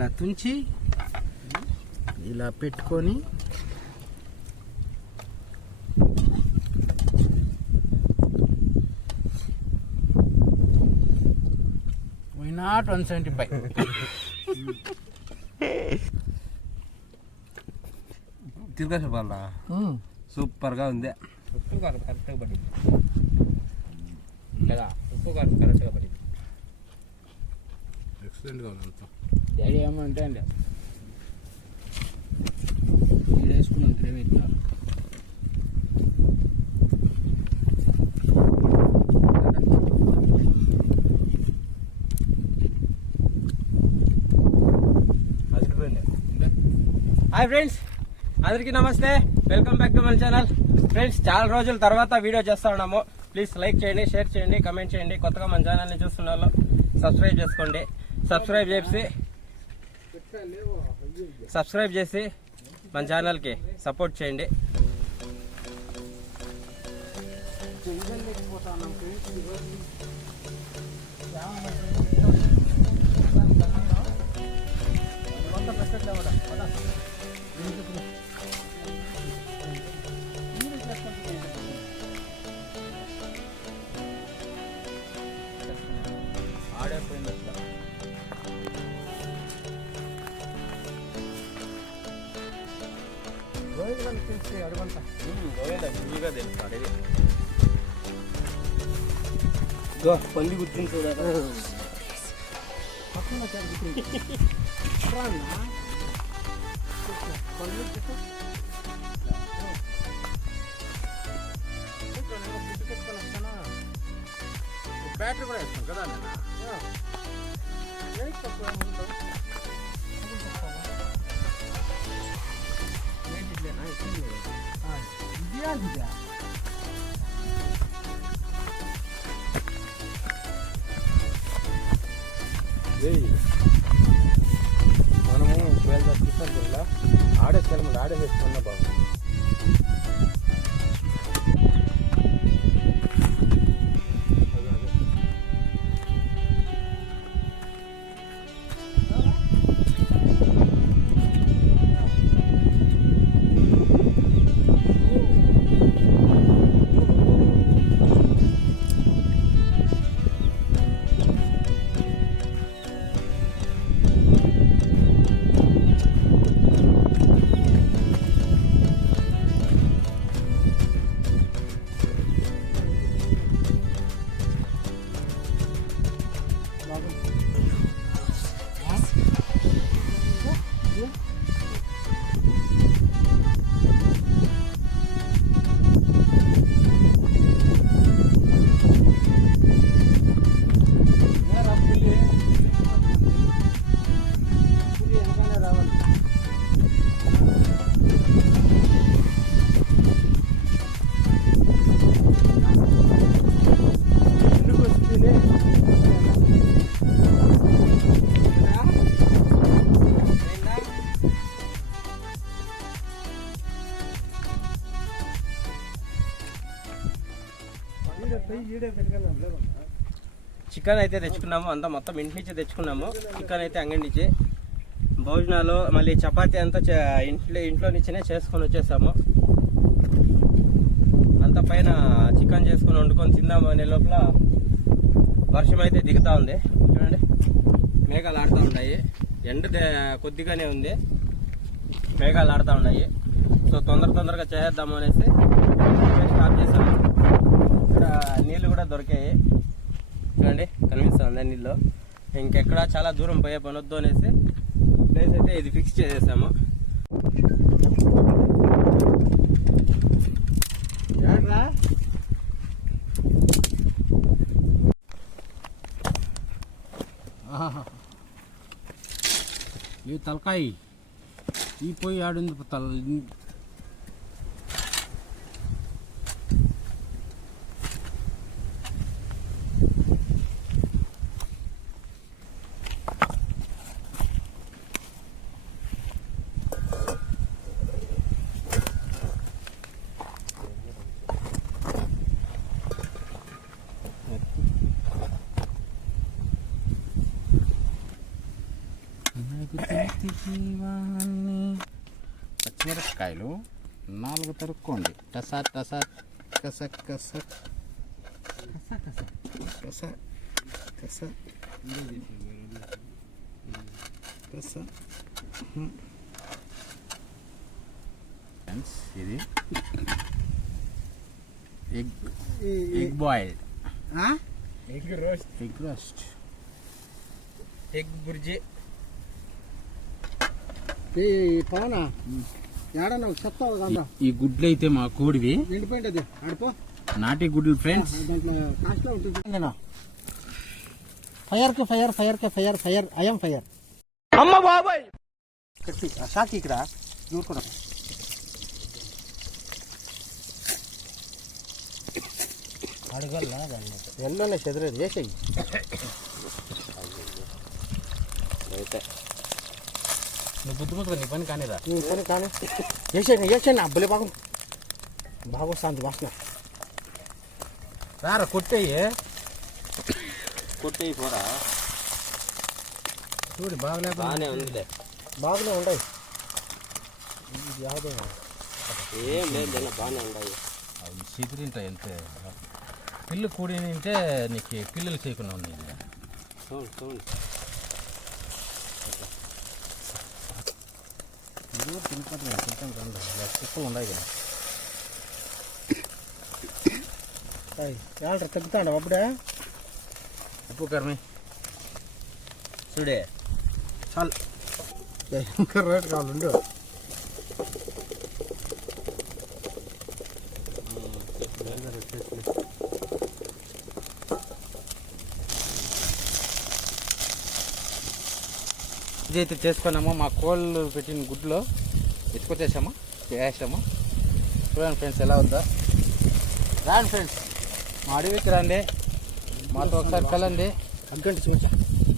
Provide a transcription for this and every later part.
ఇలా తుంచి ఇలా పెట్టుకొని వై నాట్ 175 తిరగచ్చు వాళ్ళ సూపర్గా ఉంది. ఉప్పు కారం కరెక్ట్గా పడింది కదా, ఉప్పు కారం కరెక్ట్గా పడింది. ఎక్సలెంట్గా ఉంది అంతా. డాడీ ఏమంటే అండి ఇది వేసుకున్నాం గ్రేవీ ఇట్లా. హాయ్ ఫ్రెండ్స్, అందరికీ నమస్తే, వెల్కమ్ బ్యాక్ టు మన ఛానల్. ఫ్రెండ్స్, చాలా రోజుల తర్వాత వీడియో చేస్తా ఉన్నాము. ప్లీజ్ లైక్ చేయండి, షేర్ చేయండి, కమెంట్ చేయండి. కొత్తగా మన ఛానల్ని చూస్తున్న వాళ్ళు సబ్స్క్రైబ్ చేసుకోండి. సబ్స్క్రైబ్ చేసి మన ఛానల్కి సపోర్ట్ చేయండి. పల్లి గుర్తించు బ్యాటరీ కూడా వేస్తాం కదా నేను. మనము చూసాను ఆడేసుకోవాలి, ఆడేసుకున్నా బాగుంది. చికెన్ అయితే తెచ్చుకున్నాము, అంతా మొత్తం ఇంటి నుంచి తెచ్చుకున్నాము. చికెన్ అయితే అంగడి నుంచి, భోజనాలు మళ్ళీ చపాతీ అంతా ఇంట్లో నుంచినే చేసుకొని వచ్చేసాము. అంత పైన చికెన్ చేసుకొని వండుకొని తిందాము అనే లోపల వర్షం అయితే దిగుతూ ఉంది. చూడండి, మేఘాలు ఆడుతూ ఉన్నాయి. ఎండ కొద్దిగానే ఉంది, మేఘాలు ఆడుతూ ఉన్నాయి. సో తొందరగా చేద్దాము అనేసి స్టార్ట్ చేసాము. ఇక్కడ నీళ్ళు కూడా దొరికాయి, చూడండి కనిపిస్తుంది నీళ్ళు. ఇంకెక్కడ చాలా దూరం పోయే పనొద్దు అనేసి ప్లేస్ అయితే ఇది ఫిక్స్ చేసేసాము. ఈ తలకాయ ఈ పోయి ఆడింది పచ్చిమిరపకాయలు 4 తరుక్కోండి. టసా టసా కస కస కస కస కస. ఇది egg boiled, egg roast, egg roast, egg bhurji. పవనా ఏడన్నా చెప్తావు కదా, ఈ గుడ్లు అయితే మా కోడివి, నిండిపోయింది ఆడిపో. నాటి గుడ్లు ఫ్రెండ్స్. దాంట్లో కాస్ట్లో ఉంటుంది. ఫైర్ కి ఫైర్, ఫైర్ కి ఫైర్, ఫైర్ ఐఎం ఫైర్. అమ్మ బాబాయ్ షాక్ ఇక్కడ దూరుకోవడం. అడగల్లా ఎల్లోనే చెదిరేది వేసేయి. నువ్వు బుద్ధిమంతుగా నీ పని కానిరా. నీ పని కానీ వేసేయండి అబ్బలే బాగొస్తుంది వాసన. రారా కొట్టేయి, కొట్టేయి పోరా. చూడు బాగలేకపోతే బాగానే ఉందిలే, బాగానే ఉన్నాయి. ఇది యాదో ఏం లేదు, బాగానే ఉన్నాయి. అవి చిదిరింటాయి అంతే. పిల్లు కూడి తింటే నీకు పిల్లలు చేయకుండా ఉన్నాయి. చూడు చూడు, తింటాం రండి, కుక్కలు ఉన్నాయి కదా. ఏళ్ళ తగ్గుతాడు అప్పుడే. ఉప్పు కర్మి చూడే చాలు, ఇంకా రేట్ కావాలండు. ఇదైతే చేసుకున్నాము. మా కోళ్ళు పెట్టిన గుడ్లో ఎత్తుకొచ్చేసాము, వేసాము. చూడండి ఫ్రెండ్స్ ఎలా ఉందో. రాండి ఫ్రెండ్స్, మా అడవికి రండి, మాతో ఒకసారి కలండి, అగ్గంటి చూసా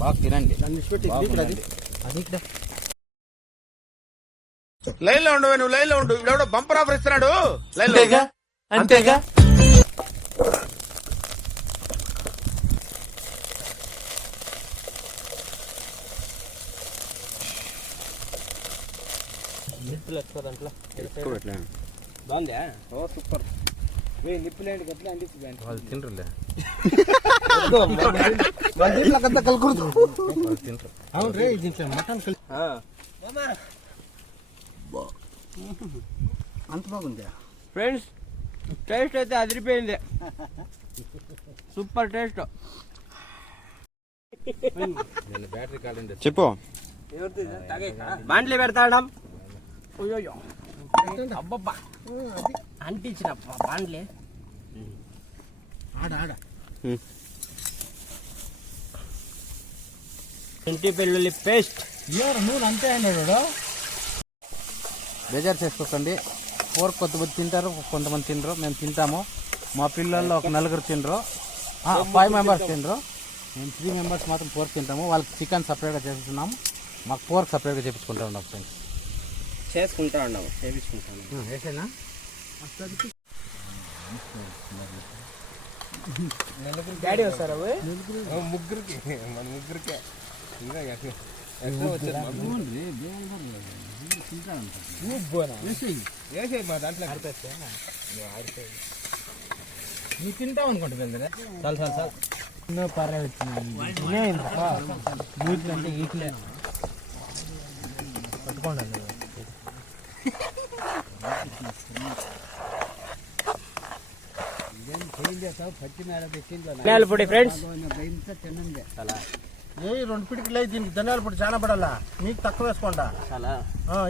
బాగా తినండి. దాన్ని పెట్టి బాగుందండి. అది ఇక్కడ లైన్ లో ఉండవు, నువ్వు లైన్ లో ఉండు. ఇప్పుడు బంపర్ ఆఫర్ ఇస్తున్నాడు, లైన్ లో. అంతేగా. నిప్పులు ఎక్కువ దాంట్లో ఎక్కువ పెట్టలేను. బాగుందా? ఓ సూపర్. నిప్పులేండి గట్లా అండి వాళ్ళు తినరులే, కలుకురుదు. వాళ్ళు తినరు. అవును రే, దీంట్లో మటన్ అంత బాగుంది ఫ్రెండ్స్. టేస్ట్ అయితే అదిరిపోయింది, సూపర్ టేస్ట్. నేను బ్యాటరీ కాలండి చెప్పు. బాండ్లీ పెడతాడం. అబ్బబ్బా అంటించిన బాండ్లీ. ఆడ ఆడ ఇంటి పెళ్ళి పేస్ట్. ఎవరు నూనె అంతే అన్నాడు. బేజారు చేసుకోకండి. కూర కొంతమంది తింటారు, కొంతమంది తినరు. మేము తింటాము. మా పిల్లల్లో ఒక 4 తినరు, 5 మెంబర్స్ తినరు. మేము 3 మెంబర్స్ మాత్రం పోర్క్ తింటాము. వాళ్ళకి చికెన్ సపరేట్గా చేస్తున్నాము, మాకు పోర్క్ సపరేట్గా చేపించుకుంటా ఉన్నాం ఫ్రెండ్స్. చేసుకుంటా ఉన్నాము, చేపించుకుంటాను. వేసేనా డాడీ వస్తారా? ముగ్గురికి, మన ముగ్గురికే. ఇంకా వేసే మా దాంట్లో నువ్వు తింటావు అనుకుంటా వెళ్దా. చాలు చాలు చాలు. ఎన్నో బూట్లు అంటే ఈట్లే పట్టుకోండి. పొడి ఫ్రెండ్స్. ఏ 2 పిడికిలు అయితే దీనికి ధనియాల పొడి చాలా పడాలా, మీకు తక్కువ వేసుకోండా. చాలా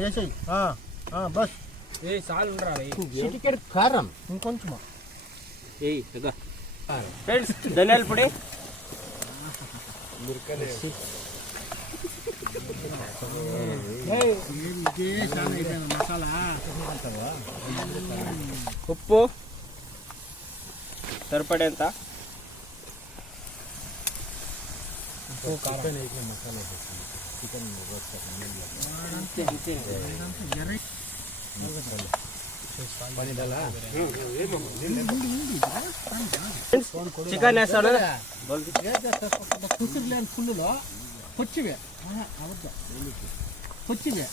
వేసేయి బస్. చిటికెడు కారం ఇంకొంచెం ఫ్రెండ్స్, ధనియాల పొడి, మసాలా, ఉప్పు సరిపడేంత, చికెన్ వేస్తాడు. ఫుల్లులో కొచ్చివే అవద్దు వచ్చింది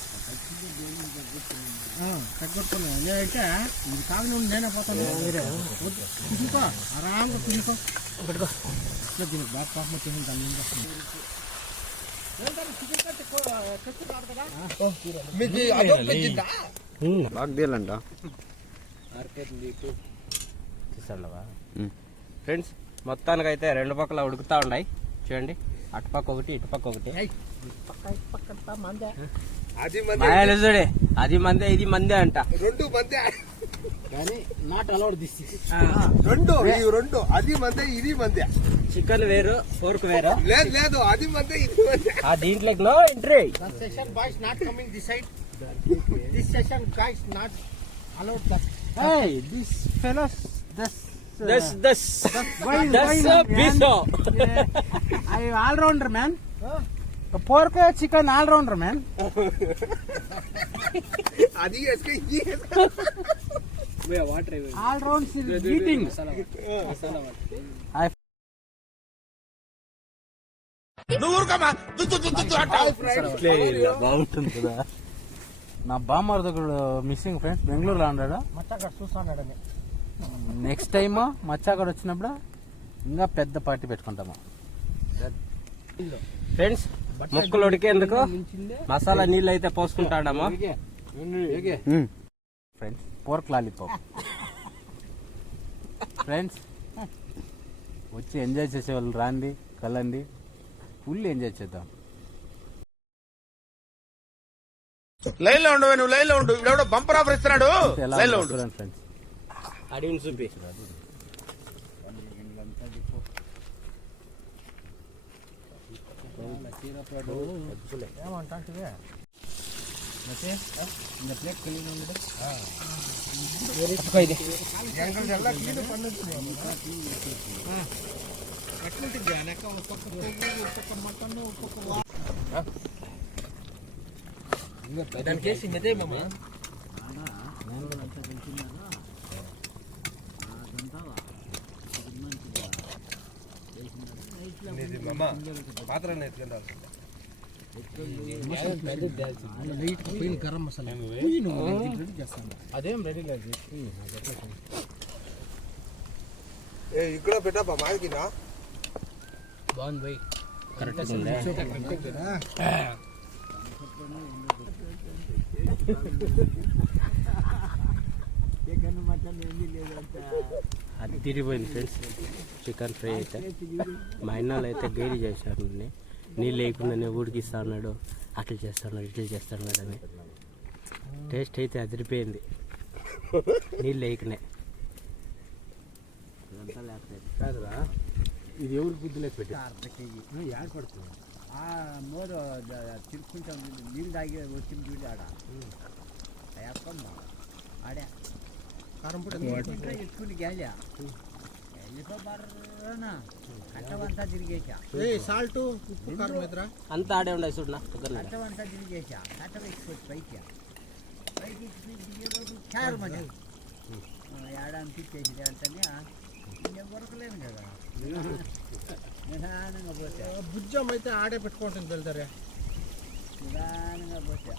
తగ్గొట్టుకున్నాను నేనైతే ఇది కాదు నువ్వు నేనే పోతాను తినుకో ఆరాంగా తినుకో పెట్టుకో ఇట్లా దీనికి బాగా పాపం వచ్చింది దాని ఫ్రెండ్స్ మొత్తానికి అయితే రెండు పక్కల ఉడుకుతా ఉన్నాయి చూడండి, అటుపక్క ఒకటి ఇటుపక్క ఒకటి. చూడే అది మందే ఇది మందే అంట, రెండు మందే కానీ నాట్ అలౌడ్ దిస్ రెండు అది మందే ఇది మందే. చికెన్ వేరు పోర్క్ వేరు. లేదు లేదు అది మందే ఇది మందే. ఆ దీంట్లోకి no entry. Session boys not coming this side this session guys not allowed that. Hey, these fellows, This biso. I all-rounder, man. Pork, chicken, all-rounder, man. అది వేసుకో ఇది వేసుకో. All-round is eating. నువ్వు ఊరుకోమా. బాగుంటుంది కదా. నా బామ్మర్ దగ్గర మిస్సింగ్ ఫ్రెండ్స్ బెంగళూరులో ఉన్నాడు. మచ్చగా చూస్తున్నాడని నెక్స్ట్ టైమ్ మచ్చాగడ వచ్చినప్పుడు ఇంకా పెద్ద పార్టీ పెట్టుకుంటాము. ఫ్రెండ్స్ ముక్కలు ఉడికేందుకు మసాలా నీళ్ళు అయితే పోసుకుంటాము. ఫ్రెండ్స్ పోర్క్ లాలీపాప్ ఫ్రెండ్స్ వచ్చి ఎంజాయ్ చేసేవాళ్ళు రాండి, కలండి, ఫుల్ ఎంజాయ్ చేద్దాం. లైన్ లో ఉండు, నువ్వు లైన్ లో ఉండు. ఎవడో బంపర్ ఆఫర్ ఇస్తున్నాడు. ఎలా లైన్ లో ఉండు. చూడండి ఫ్రెండ్స్. అడిగిన చూపి ఏమంటే இந்த ప్లేట్ క్లీన్ ఉంది. దానికి వేసి మెదే మామ పాత్ర గరం మసాలా అదేం రెడీ లేదు. ఇక్కడ పెట్టా మాదికినా బాగుంది పోయి అది తిరిగిపోయింది ఫ్రెండ్స్. చికెన్ ఫ్రై అయితే మా ఇన్నాళ్ళు అయితే గైరీ చేశారు, నీళ్ళు లేకుండానే ఉడికిస్తా ఉన్నాడు, అట్లా చేస్తున్నాడు ఇట్లా చేస్తున్నాడు అని. టేస్ట్ అయితే అదిరిపోయింది నీళ్ళు లేకనే. ఇది ఎవరికి బుద్ధిలోకి పెట్టి యాడ్ పడుతుంది మోరు తిరుక్కుంటాం నీళ్ళు తాగి వచ్చింది చూడు ఆడ అయ్యప్పమ్మ ఆడే కారం పొడి ఎక్కువ గ్యాలే వెళ్ళిపోబర్రనా కట్టవంతా తిరిగేసా సాల్ట్ ఉప్పు కారం ఎదురా అంతా ఆడే ఉండే చూడనా కట్టవంతా తిరిగేసా కట్ట వేసుకోవచ్చు పైకి పైకి చారు మధ్య ఏడా అనిపించేసి అంటేనే నేను కొరకలేను కదా నిదానంగా పోతే బుజ్జం అయితే ఆడే పెట్టుకుంటుంది తెలుదరే నిదానంగా పోతే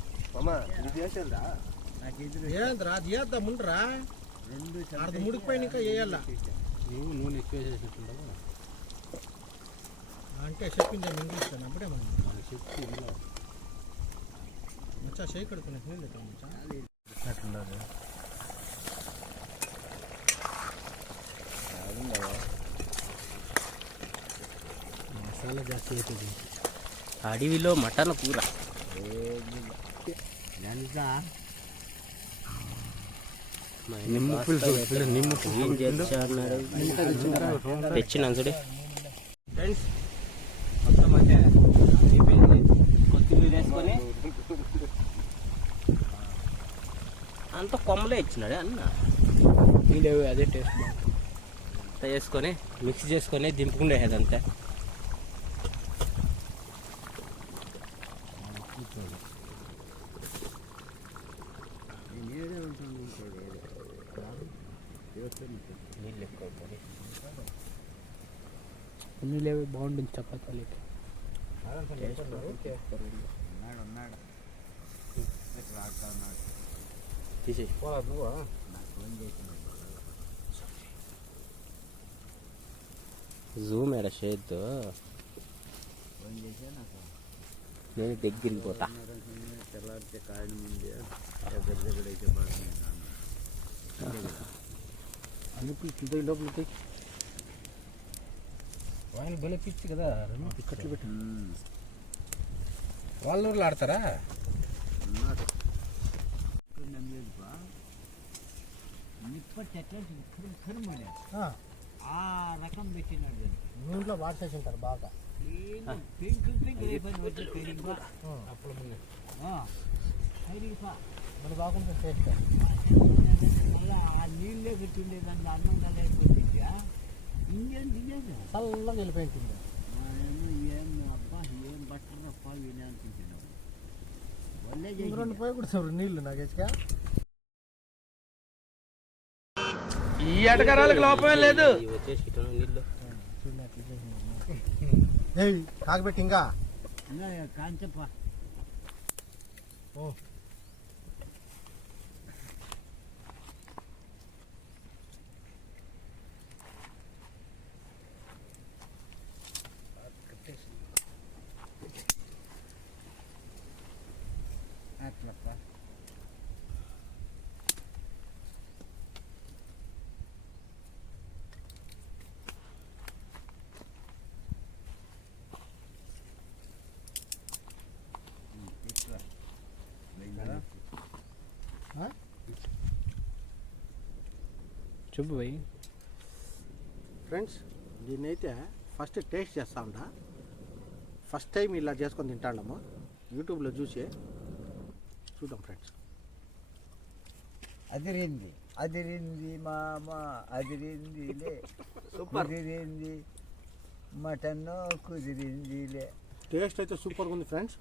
నాకు ఎదురు ఏంద్రా అది వేద్దాం ముండరా రెండు అర్ధ ముడికిపోయిన ఇంకా వేయాల నువ్వు నూనె ఎక్కువ చేసినట్టుండవు అంటే చెప్పింది ఇంగ్లీష్ అప్పుడే మనం చెప్పి మచ్చా చేయి కడుకునే నీళ్ళు అట్లుండదు. మసాలా జాస్తి అవుతుంది. అడవిలో మటన్ కూర నిమ్ము పులుసు ఏం చేస్తున్నారు తెచ్చినాను చూడు ఫ్రెండ్స్. మొత్తం అంటే అయిపోయింది. కొత్తిమీర వేసుకొని అంత కొమ్మలే ఇచ్చినాడే అన్న. అదే టేస్ట్ అంతా వేసుకొని మిక్స్ చేసుకొని దింపుకుండేది అంతే. నీళ్ళు ఎక్కువ నీళ్ళే బాగుంటుంది చపాతీలకి. తీసేయి. జూమ్ ఎడ చేయొద్దు, నేను దగ్గరికి పోతా. తెల్లారితే కాయల ముందే దగ్గరైతే బాగా అన్ని లోపల వాళ్ళు బలి పిచ్చి కదా, కట్లు పెట్టి వాళ్ళ ఊర్లో ఆడతారా? నిప్పటి ఆ రకం పెట్టినాడు నూనెలో వాటర్ ఉంటారు బాగా. అప్పుడు ముందు మరి బాగుంటుంది టేస్ట్. ఆ నీళ్ళే పెట్టిండే దాంట్లో అన్నం కలిగిపోతుంది. ఇంకేం తినేది చల్లగా వెళ్ళిపోయింది. ఏం అబ్బా ఏం బట్టరప్ప వినే అనుకుంటున్నావు. వల్లే 2 పోయి కుడతారు నీళ్ళు నాగేజ్గా. ఈ ఎటకరాలకు లోపమే లేదు. ఇవి వచ్చేసి ఇటు నీళ్ళు కాకబెట్టి ఇంకా కాంచప్ప అట్లప్ప చెప్పు పోయి. ఫ్రెండ్స్, దీన్ని అయితే ఫస్ట్ టేస్ట్ చేస్తా ఉంటా. ఫస్ట్ టైం ఇలా చేసుకొని తింటాము, యూట్యూబ్లో చూసి చూద్దాం ఫ్రెండ్స్. అదిరింది అదిరింది మామ అదిరిందిలే, కుదిరింది మటన్ కుదిరిందిలే. టేస్ట్ అయితే సూపర్గా ఉంది ఫ్రెండ్స్.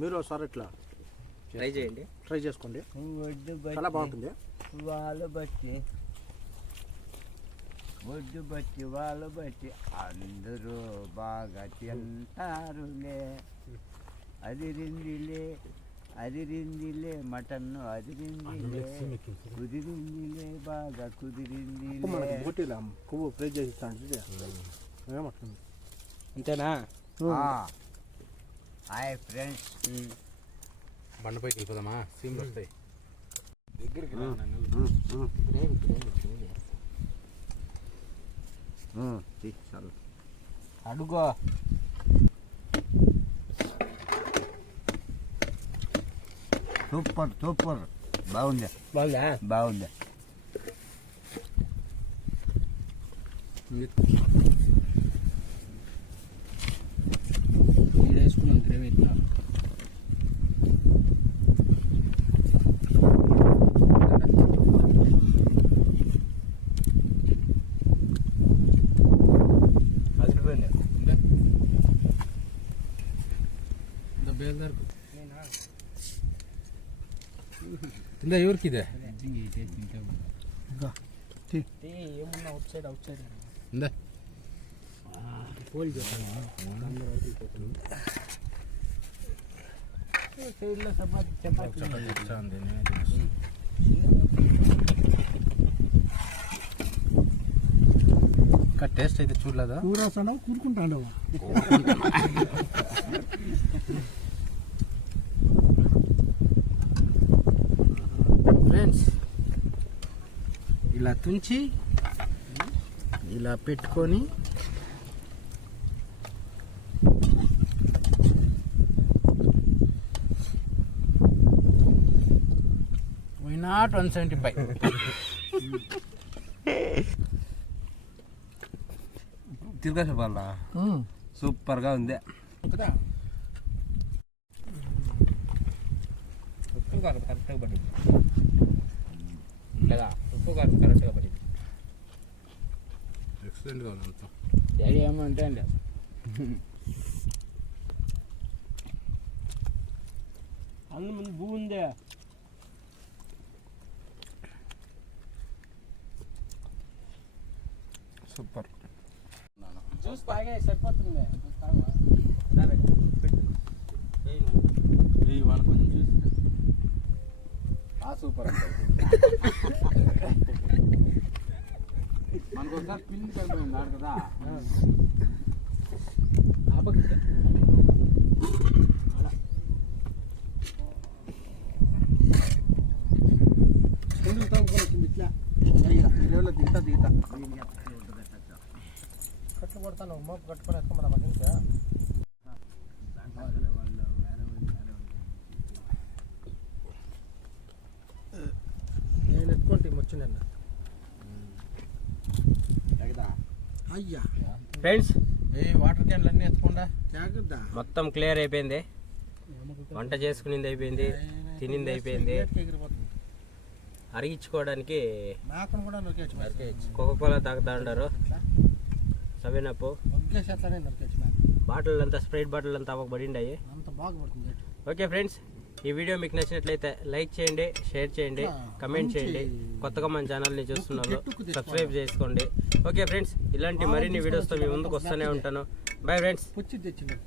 మీరు ఒకసారి ఇట్లా ట్రై చేయండి, ట్రై చేసుకోండి, ఒడ్డు చాలా బాగుంటుంది. వాళ్ళు బట్టి ఒడ్డు బట్టి వాళ్ళు బట్టి అందరూ బాగా తింటారులే. అదిరిందిలే అదిరిందిలే మటన్ అదిరిందిలే, కుదిరిందిలే బాగా కుదిరిందిలే. మనకి బోటీలో పువ్వు ఫ్రై చేసి ఇస్తాను ఏమంటుంది. అంతేనా? హాయ్ ఫ్రెండ్స్, బండపైకి వెళ్ళిపోదామా? సీమ్లు వస్తాయి దగ్గరికి. చాలు అడుగో. సూపర్ సూపర్, బాగుంది బాగుందా? బాగుంది. వేసుకున్నాం గ్రేవీ ఇట్లా. తిందా ఎవరికి ఇదే? ఏమున్నా అవుట్ సైడ్ ఇందా పోల్ చేస్తాను. సైడ్లో చపాతీ ఇంకా టేస్ట్ అయితే చూడలేదా? కూరసాను కూరుకుంటాడు. ఫ్రెండ్స్, ఇలా తుంచి ఇలా పెట్టుకొని నాట్ 175. తిరగా చెప్పాలా? సూపర్గా ఉంది. ఉప్పు కారం కరెక్ట్గా పడింది లేదా? ఉప్పు కారం కరెక్ట్గా పడింది. ఎక్సలెంట్గా ఉంది అంతా. ఏమంటే అండి అన్నం ముందు భూ ఉందే. సూపర్. జ్యూస్ తాగే సరిపోతుంది. వాళ్ళు కొంచెం చూసి సూపర్ మనకు ఒకసారి పిల్లి చనిపోయింది ఆడు కదా ఇట్లా దిగుతా కట్టుబడతాను మోపు కట్టుకొని ఎక్కమన్నా మాకు ఇంకా నేను ఎత్తుకుంటే వచ్చిందన్న అయ్యా ఫ్రెండ్స్ వాటర్ క్యాన్లు అన్నీ ఎత్తకుండా జాగ్రత్త మొత్తం క్లియర్ అయిపోయింది. వంట చేసుకునింది అయిపోయింది, తినింది అయిపోయింది. అరిగించుకోవడానికి మేకను కూడా నొక్కేచ్చు కోకోకోలా తాగుతా ఉంటారు. 7up నొక్కేసి అట్లానే నొక్కేచ్చు బాటిల్ అంతా స్ప్రైట్ బాటిల్ అంతా అవ్వక పడిండాయి. అంత బాగా పడుతుంది ఓకే ఫ్రెండ్స్, ఈ వీడియో మీకు నచ్చినట్లయితే లైక్ చేయండి, షేర్ చేయండి, కమెంట్ చేయండి. కొత్తగా మన ఛానల్ని చూస్తున్న వాళ్ళు సబ్స్క్రైబ్ చేసుకోండి. ఓకే ఫ్రెండ్స్, ఇలాంటి మరిన్ని వీడియోస్తో మీ ముందుకు వస్తూనే ఉంటాను. Bye friends. పొచ్చి తెచ్చింది